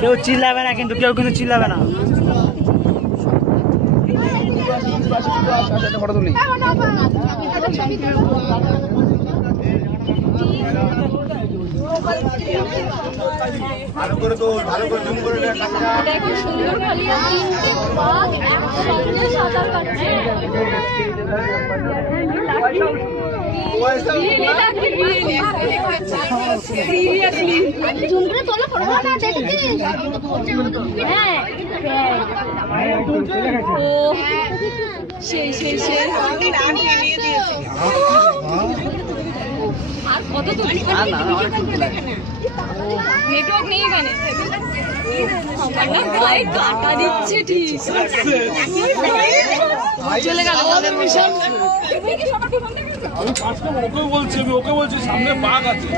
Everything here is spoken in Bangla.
কেউ চিল্লাবে না কিন্তু কেউ কিন্তু চিল্লাবে না ফটো তুলি ভালো করে তো ভালো করে জুম করে দেখ। সুন্দর কালিয়া তিনটে বাঘ একসঙ্গে সাঁতার কাটছে। জুম করে তোলো ফটোটা দেখেছিস হ্যাঁ। সেই সেই সেই। আর কত তুলি নেটওয়ার্ক নেই এখানে। আমার কাটা দিচ্ছে ঠিক। চলে গেল আমাদের মিশন আমি ওকে বলছি আমি ওকে বলছি সামনে বাঘ আছে।